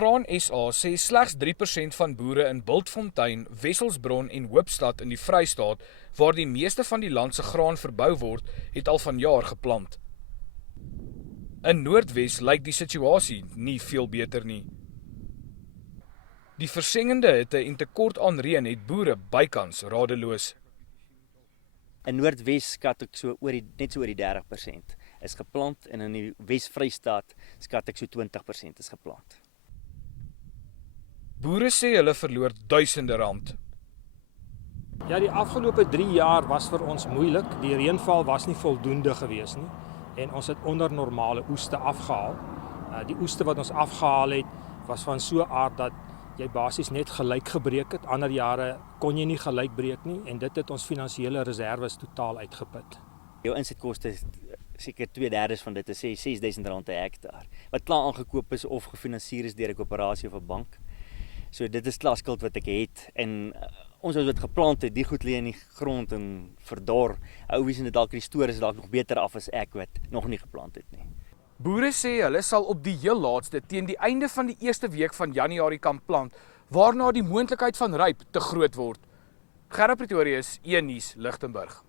Graan SA sê slegs 3% van boere in Bultfontein, Wesselsbron en Hoopstad in die Vrystaat, waar die meeste van die land se graan verbou word, het al vanjaar geplant. In Noordwes lyk die situasie nie veel beter nie. Die versengende hitte en tekort aan reën het boere bykans radeloos. In Noordwes skat ek net so oor die 30% is geplant en in die Wes-Vrystaat skat ek so 20% is geplant. Boere sê hulle verloor duisende rand. Ja, die afgelope 3 jaar was vir ons moeilik. Die reënval was nie voldoende gewees nie en ons het onder normale oeste afgehaal. Die oeste wat ons afgehaal het was van so 'n aard dat jy basies net gelyk gebreek het. Ander jare kon jy nie gelyk breek nie en dit het ons finansiële reserves totaal uitgeput. Jou insetkoste seker 2/3 van dit is R6.000 per hektaar wat klaar aangekoop is of gefinansier is deur 'n koöperasie of 'n bank. So dit is klaar skuld wat ek het en ons wat geplant het, die goed lê in die grond en verdor. Ou wie sien dit dalk die stories dalk nog beter af as ek wat nog nie geplant het nie. Boere sê hulle sal op die heel laaste teen die einde van die eerste week van Januarie kan plant, waarna die moontlikheid van ryp te groot word. Gerard Pretorius, E-nuus, Lichtenburg.